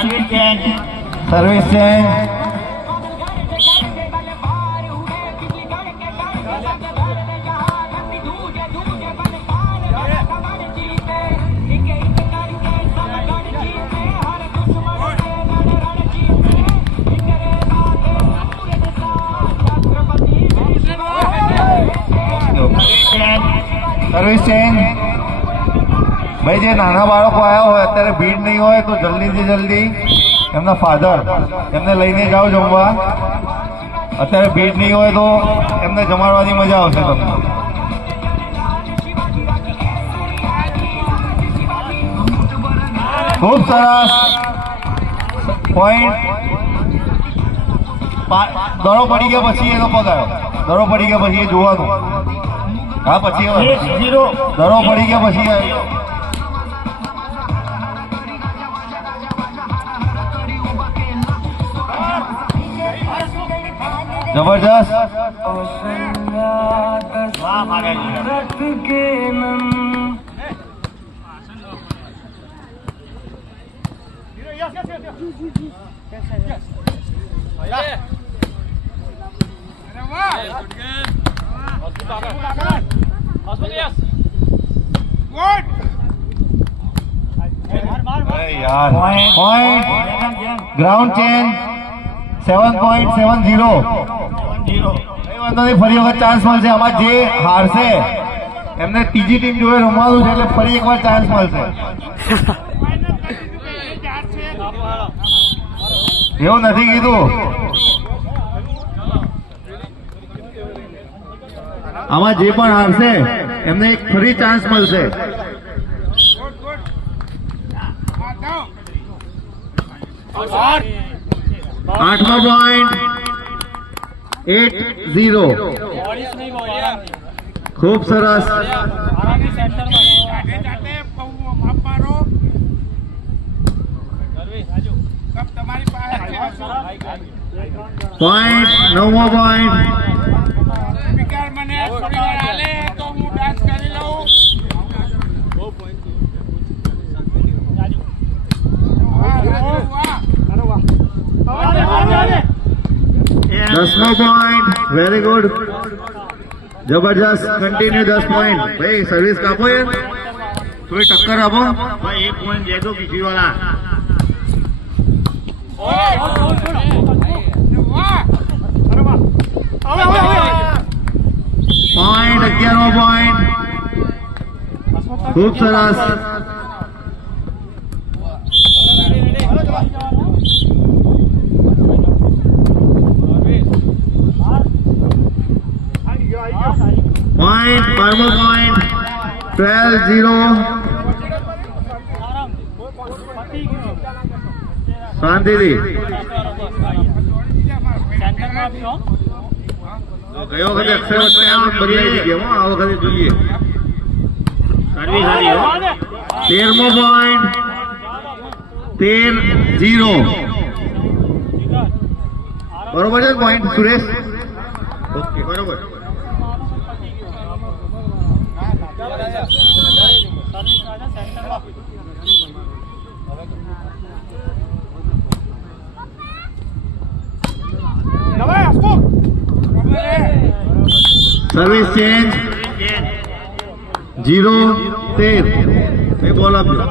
Service change. Service change. ભાઈ જે નાના બાળકો આવ્યા હોય અત્યારે ભીડ નહીં હોય તો જલ્દીથી જલ્દી એમના ફાધર એમને લઈને જાઓ જમવા. અત્યારે ભીડ નહીં હોય તો એમને જમાડવાની મજા આવશે તમને. ખૂબ સરસ પોઈન્ટ. દડો પડી ગયા પછી એનો પગ આવ્યો. દડો પડી ગયા પછી એ જોવાનું. હા પછી દડો પડી ગયા પછી આવ્યો. જબરજસ્ત. Point ground change 7.70. ફરી વખત ચાન્સ મળશે. આમાં જે હારશે એમને ત્રીજી ટીમ જોડે રમવાનું છે એટલે ફરી એકવાર ચાન્સ મળશે. એવું નથી કીધું. આમાં જે પણ હારશે એમને એક ફરી ચાન્સ મળશે. 8મો પોઈન્ટ 8-0. ખૂબ સરસ. પોઈન્ટ 9મો પોઈન્ટ. દસમો પોઈન્ટ. Very good. જબરજસ્ત. Continue 10 point. ભાઈ સર્વિસ કાપો યાર. થોડી ટક્કર આપો ભાઈ. 1 પોઈન્ટ દે દો પીછી વાળા. પોઈન્ટ 11મો પોઈન્ટ. ખૂબ સરસ. પોઈન્ટ 12મો પોઈન્ટ 12-0. શાંતિથી. ગયો વખતે 151 બદલાઈ ગયા. આ વખતે જોઈએ. 13મો પોઈન્ટ 13-0. બરોબર છે પોઈન્ટ સુરેશ? ઓકે બરોબર. Service change 0-13. બોલ આપજો.